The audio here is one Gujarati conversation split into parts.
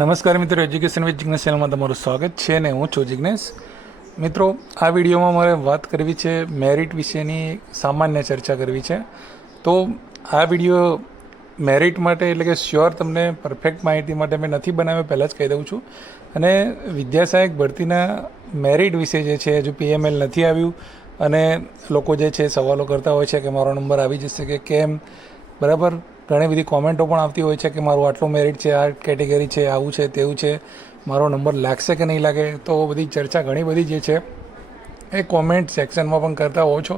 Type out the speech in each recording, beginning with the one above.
નમસ્કાર મિત્રો, એજ્યુકેશન વિથ જિગ્નેશ ચેનલમાં તમારું સ્વાગત છે ને હું છું જિગ્નેશ. મિત્રો, આ વિડીયોમાં મારે વાત કરવી છે મેરિટ વિશેની સામાન્ય ચર્ચા કરવી છે. તો આ વિડીયો મેરિટ માટે એટલે કે શ્યોર તમને પરફેક્ટ માહિતી માટે મેં નથી બનાવ્યો, પહેલાં જ કહી દઉં છું. અને વિદ્યાસહાયક ભરતીના મેરિટ વિશે જે છે હજુ PML નથી આવ્યું અને લોકો જે છે સવાલો કરતા હોય છે કે મારો નંબર આવી જશે કે કેમ, બરાબર. ઘણી બધી કોમેન્ટો પણ આવતી હોય છે કે મારું આટલું મેરિટ છે, આ કેટેગરી છે, આવું છે, તેવું છે, મારો નંબર લાગશે કે નહીં લાગે. તો બધી ચર્ચા ઘણી બધી જે છે એ કોમેન્ટ સેક્શનમાં પણ કરતા હો છો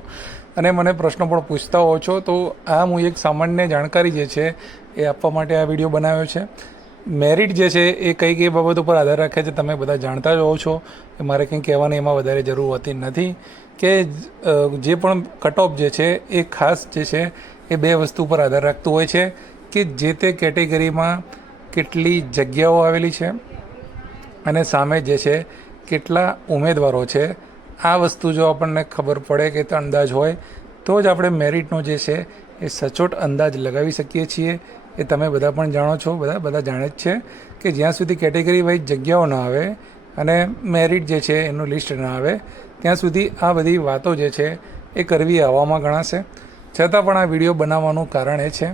અને મને પ્રશ્નો પણ પૂછતા હો છો. તો આ હું એક સામાન્ય જાણકારી જે છે એ આપવા માટે આ વિડીયો બનાવ્યો છે. મેરિટ જે છે એ કઈ કઈ બાબત ઉપર આધાર રાખે છે તમે બધા જાણતા જ હો છો, કે મારે કંઈ કહેવાની એમાં વધારે જરૂર હોતી નથી. કે જે પણ કટ ઓફ જે છે એ ખાસ જે છે એ બે વસ્તુ પર આધાર રાખતું હોય છે કે જે તે કેટેગરીમાં કેટલી જગ્યાઓ આવેલી છે અને સામે જે છે કેટલા ઉમેદવારો છે. આ વસ્તુ જો આપણને ખબર પડે કે તે અંદાજ હોય તો જ આપણે મેરિટનો જે છે એ સચોટ અંદાજ લગાવી શકીએ છીએ. એ તમે બધા પણ જાણો છો, બધા જાણે જ છે કે જ્યાં સુધી કેટેગરી વાઇઝ જગ્યાઓ ના આવે અને મેરિટ જે છે એનું લિસ્ટ ના આવે ત્યાં સુધી આ બધી વાતો જે છે એ કરવી આવવામાં ગણાશે. છતાં પણ આ વિડીયો બનાવવાનું કારણ એ છે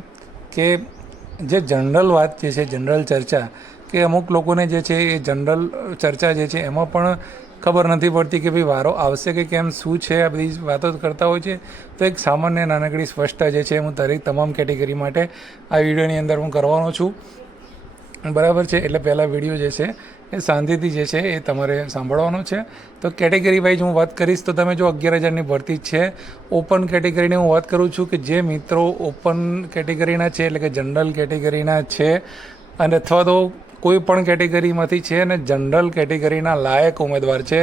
કે જે જનરલ વાત જે છે, જનરલ ચર્ચા, કે અમુક લોકોને જે છે એ જનરલ ચર્ચા જે છે એમાં પણ ખબર નથી પડતી કે ભાઈ વારો આવશે કે કેમ, શું છે, આ બધી વાતો કરતા હોય છે. તો એક સામાન્ય નાનકડી સ્પષ્ટતા જે છે હું તમામ કેટેગરી માટે આ વિડીયોની અંદર હું કરવાનો છું, બરાબર છે. એટલે પહેલાં વિડીયો જે છે એ શાંતિથી જે છે એ તમારે સાંભળવાનો છે. તો કેટેગરી વાઇઝ હું વાત કરીશ તો તમે જો 11,000ની ભરતી છે. ઓપન કેટેગરીની હું વાત કરું છું કે જે મિત્રો ઓપન કેટેગરીના છે એટલે કે જનરલ કેટેગરીના છે અને અથવા તો કોઈ પણ કેટેગરીમાંથી છે અને જનરલ કેટેગરીના લાયક ઉમેદવાર છે.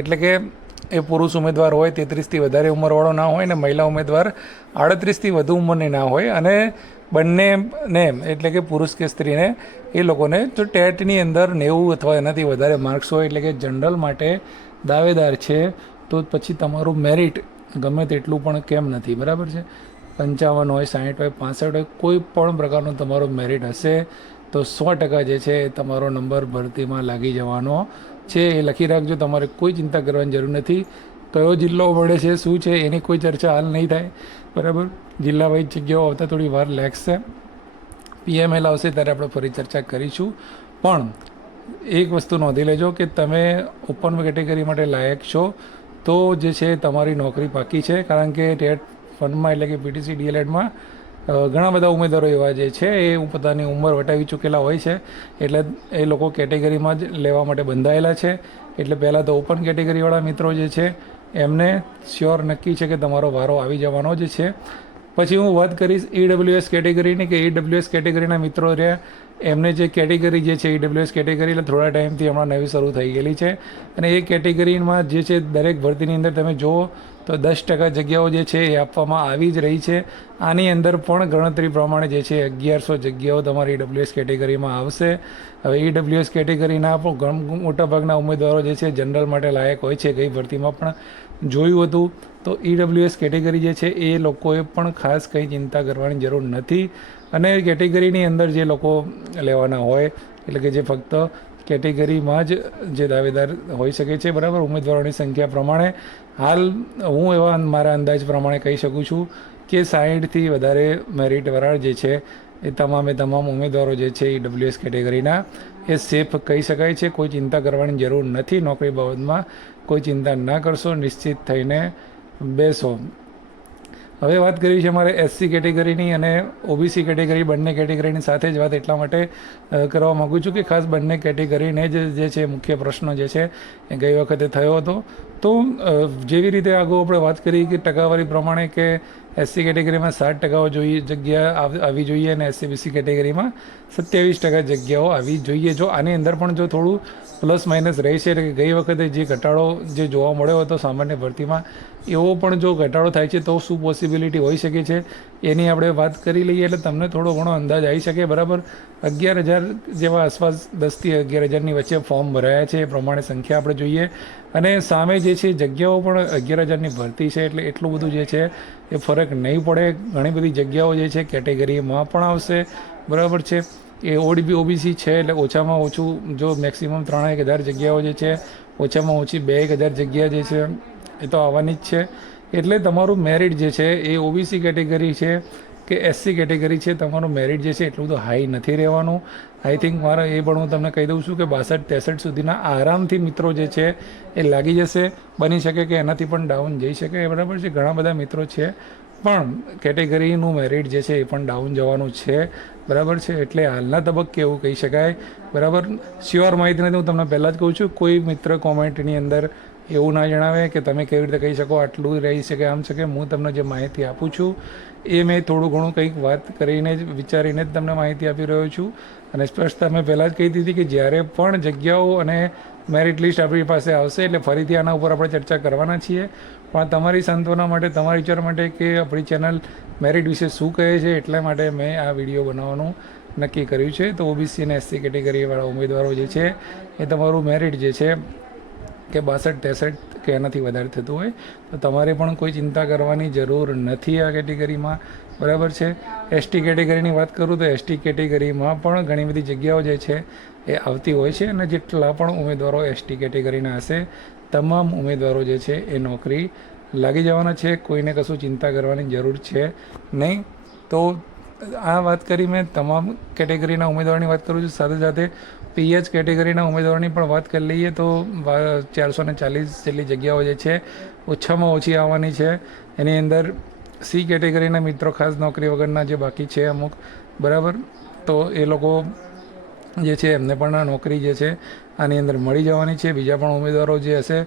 એટલે કે એ પુરુષ ઉમેદવાર હોય, 33થી વધારે ઉંમરવાળો ના હોય, ને મહિલા ઉમેદવાર 38થી વધુ ઉંમરની ના હોય, અને બંનેને એટલે કે પુરુષ કે સ્ત્રીને એ લોકોને જો ટેટની અંદર 90 અથવા એનાથી વધારે માર્ક્સ હોય એટલે કે જનરલ માટે દાવેદાર છે તો પછી તમારું મેરિટ ગમે તેટલું પણ કેમ નથી, બરાબર છે. 55 હોય, 60 હોય, 65 હોય, કોઈ પણ પ્રકારનું તમારું મેરિટ હશે તો 100% જે છે તમારો નંબર ભરતીમાં લાગી જવાનો છે. એ લખી રાખજો, તમારે કોઈ ચિંતા કરવાની જરૂર નથી. કયો જિલ્લો મળે છે, શું છે, એની કોઈ ચર્ચા હાલ નહીં થાય, બરાબર. જિલ્લા વાઇઝ જગ્યાઓ આવતા થોડી વાર લાગશે. PML આવશે ત્યારે આપણે ફરી ચર્ચા કરીશું. પણ એક વસ્તુ નોંધી લેજો કે તમે ઓપન કેટેગરી માટે લાયક છો તો જે છે તમારી નોકરી પાકી છે. કારણ કે ટેટ ફંડમાં એટલે કે PTC DLEDમાં ઘણા બધા ઉમેદવારો એવા જે છે એ પોતાની ઉંમર વટાવી ચૂકેલા હોય છે, એટલે એ લોકો કેટેગરીમાં જ લેવા માટે બંધાયેલા છે. એટલે પહેલાં તો ઓપન કેટેગરીવાળા મિત્રો જે છે એમને શ્યોર નક્કી છે કે તમારો વારો આવી જવાનો જ છે. પછી હું વાત કરીશ EWS કેટેગરીની, કે EWS કેટેગરીના મિત્રો રહ્યા એમને જે કેટેગરી જે છે EWS કેટેગરી એટલે થોડા ટાઈમથી હમણાં નવી શરૂ થઈ ગયેલી છે. અને એ કેટેગરીમાં જે છે દરેક ભરતીની અંદર તમે જુઓ તો 10% જગ્યાઓ જે છે એ આપવામાં આવી જ રહી છે. આની અંદર પણ ગણતરી પ્રમાણે જે છે 1100 જગ્યાઓ તમારી EWS કેટેગરીમાં આવશે. હવે EWS કેટેગરીના પણ મોટાભાગના ઉમેદવારો જે છે જનરલ માટે લાયક હોય છે, ગઈ ભરતીમાં પણ જોયું હતું. તો EWS કેટેગરી જે છે એ લોકોએ પણ ખાસ કંઈ ચિંતા કરવાની જરૂર નથી. અને કેટેગરીની અંદર જે લોકો લેવાના હોય એટલે કે જે ફક્ત કેટેગરીમાં જ જે દાવેદાર હોઈ શકે છે, બરાબર, ઉમેદવારોની સંખ્યા પ્રમાણે હાલ હું એવા મારા અંદાજ પ્રમાણે કહી શકું છું કે 60થી વધારે મેરિટવાળા જે છે એ તમામ ઉમેદવારો જે છે EWS કેટેગરીના એ સેફ કહી શકાય છે. કોઈ ચિંતા કરવાની જરૂર નથી. નોકરી બાબતમાં કોઈ ચિંતા ના કરશો, નિશ્ચિત થઈને બેસો. હવે વાત કરવી છે અમારે SC કેટેગરીની અને OBC કેટેગરી, બંને કેટેગરીની સાથે જ વાત એટલા માટે કરવા માગું છું કે ખાસ બંને કેટેગરીને જે છે મુખ્ય પ્રશ્ન જે છે એ ગઈ વખતે થયો હતો. તો જેવી રીતે આગળ આપણે વાત કરી કે ટકાવારી પ્રમાણે કે SC કેટેગરીમાં 60% જગ્યા આવી જોઈએ અને SC/BC કેટેગરીમાં 27% જગ્યાઓ આવી જોઈએ. જો આની અંદર પણ જો થોડું પ્લસ માઇનસ રહેશે એટલે કે ગઈ વખતે જે ઘટાડો જે જોવા મળ્યો હતો સામાન્ય ભરતીમાં, એવો પણ જો ઘટાડો થાય છે તો શું પોસિબિલિટી હોઈ શકે છે એની આપણે વાત કરી લઈએ એટલે તમને થોડો ઘણો અંદાજ આવી શકે, બરાબર. 11,000 જેવા આસપાસ 10થી 11,000ની વચ્ચે ફોર્મ ભરાયા છે, એ પ્રમાણે સંખ્યા આપણે જોઈએ. અને સામે જે છે જગ્યાઓ પણ 11,000ની ભરતી છે એટલે એટલું બધું જે છે એ ફરક નહીં પડે. ઘણી બધી જગ્યાઓ જે છે કેટેગરીમાં પણ આવશે, બરાબર છે. એ ઓબીસી છે એટલે ઓછામાં ઓછું જો મેક્સિમમ 3,000 જગ્યાઓ જે છે ઓછામાં ઓછી 2,000 જગ્યા જે છે એ તો આવવાની જ છે. એટલે તમારું મેરિટ જે છે એ ઓબીસી કેટેગરી છે કે એસસી કેટેગરી છે, તમારું મેરિટ જે છે એટલું બધું હાઈ નથી રહેવાનું. આઈ થિંક મારા એ પણ હું તમને કહી દઉં છું કે 62-63 સુધીના આરામથી મિત્રો જે છે એ લાગી જશે. બની શકે કે એનાથી પણ ડાઉન જઈ શકે, બરાબર છે. ઘણા બધા મિત્રો છે પણ કેટેગરીનું મેરિટ જે છે એ પણ ડાઉન જવાનું છે, બરાબર છે. એટલે હાલના તબક્કે એવું કહી શકાય, બરાબર. શ્યોર માહિતી નથી, હું તમને પહેલાં જ કહું છું. કોઈ મિત્ર કોમેન્ટની અંદર એવું ના જણાવે કે તમે કેવી રીતે કહી શકો આટલું રહી શકે આમ છે. કે હું તમને જે માહિતી આપું છું એ મેં થોડું ઘણું કંઈક વાત કરીને જ વિચારીને જ તમને માહિતી આપી રહ્યો છું. અને સ્પષ્ટતા મેં પહેલાં જ કહી દીધી કે જ્યારે પણ જગ્યાઓ અને મેરિટ લિસ્ટ આપણી પાસે આવશે એટલે ફરીથી આના ઉપર આપણે ચર્ચા કરવાના છીએ. પણ તમારી સાંત્વના માટે, તમારા વિચાર માટે કે આપણી ચેનલ મેરિટ વિશે શું કહે છે એટલા માટે મેં આ વિડીયો બનાવવાનું નક્કી કર્યું છે. તો ઓબીસી અને એસસી કેટેગરીવાળા ઉમેદવારો જે છે એ તમારું મેરિટ જે છે કે 62-63 કે એનાથી વધારે થતું હોય તો તમારે પણ કોઈ ચિંતા કરવાની જરૂર નથી આ કેટેગરીમાં, બરાબર છે. એસટી કેટેગરીની વાત કરું તો એસટી કેટેગરીમાં પણ ઘણી બધી જગ્યાઓ જે છે એ આવતી હોય છે. અને જેટલા પણ ઉમેદવારો એસટી કેટેગરીના હશે તમામ ઉમેદવારો જે છે એ નોકરી લાગી જવાના છે. કોઈને કશું ચિંતા કરવાની જરૂર છે નહીં. તો આ વાત કરી મેં તમામ કેટેગરીના ઉમેદવારોની વાત કરું છું. સાથે સાથે પીએચ કેટેગરીના ઉમેદવારોની પણ વાત કરી લઈએ તો 440 જેટલી જગ્યાઓ જે છે ઓછામાં ઓછી આવવાની છે. એની અંદર સી કેટેગરીના મિત્રો ખાસ નોકરી વગરના જે બાકી છે અમુક, બરાબર, તો એ લોકો જે છે એમને પણ નોકરી જે છે આની અંદર મળી જવાની છે. બીજા પણ ઉમેદવારો જે હશે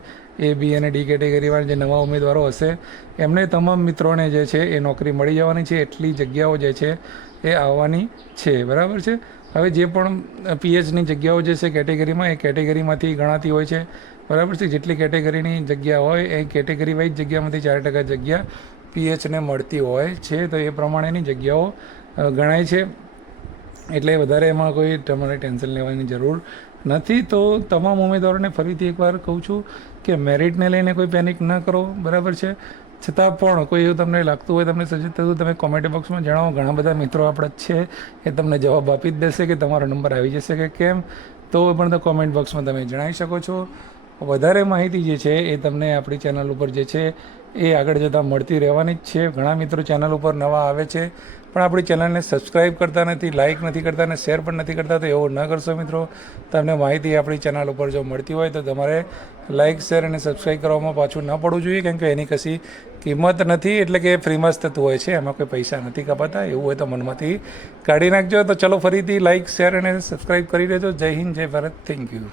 એ બી અને ડી કેટેગરીવાળા જે નવા ઉમેદવારો હશે એમને તમામ મિત્રોને જે છે એ નોકરી મળી જવાની છે. એટલી જગ્યાઓ જે છે એ આવવાની છે, બરાબર છે. હવે જે પણ પીએચની જગ્યાઓ જે છે કેટેગરીમાં એ કેટેગરીમાંથી ગણાતી હોય છે, બરાબર છે. જેટલી કેટેગરીની જગ્યા હોય એ કેટેગરી વાઇઝ જગ્યામાંથી 4% જગ્યા પીએચને મળતી હોય છે. તો એ પ્રમાણેની જગ્યાઓ ગણાય છે. એટલે વધારે એમાં કોઈ તમારે ટેન્શન લેવાની જરૂર નથી. તો તમામ ઉમેદવારોને ફરીથી એકવાર કહું છું કે મેરિટને લઈને કોઈ પેનિક ન કરો, બરાબર છે. છતાં પણ કોઈ એવું તમને લાગતું હોય, તમને સજેસ્ટ થતું, તમે કોમેન્ટ બોક્સમાં જણાવો. ઘણા બધા મિત્રો આપણા છે એ તમને જવાબ આપી જ દેશે કે તમારો નંબર આવી જશે કે કેમ. તો પણ તો કોમેન્ટ બોક્સમાં તમે જણાવી શકો છો. વધારે માહિતી જે છે એ તમને આપણી ચેનલ ઉપર જે છે એ આગળ જતાં મળતી રહેવાની જ છે. ઘણા મિત્રો ચેનલ ઉપર નવા આવે છે પણ આપણી ચેનલને સબસ્ક્રાઈબ કરતા નથી, લાઇક નથી કરતા અને શેર પણ નથી કરતા. તો એવું ન કરશો મિત્રો. તમને માહિતી આપણી ચેનલ ઉપર જો મળતી હોય તો તમારે લાઇક, શેર અને સબસ્ક્રાઈબ કરવામાં પાછું ન પડવું જોઈએ, કેમ કે એની કશી કિંમત નથી. એટલે કે ફ્રીમાં જ થતું હોય છે, એમાં કોઈ પૈસા નથી કપાતા. એવું હોય તો મનમાંથી કાઢી નાખજો. તો ચલો ફરીથી લાઇક, શેર અને સબસ્ક્રાઈબ કરી દેજો. જય હિન્દ, જય ભારત. Thank you.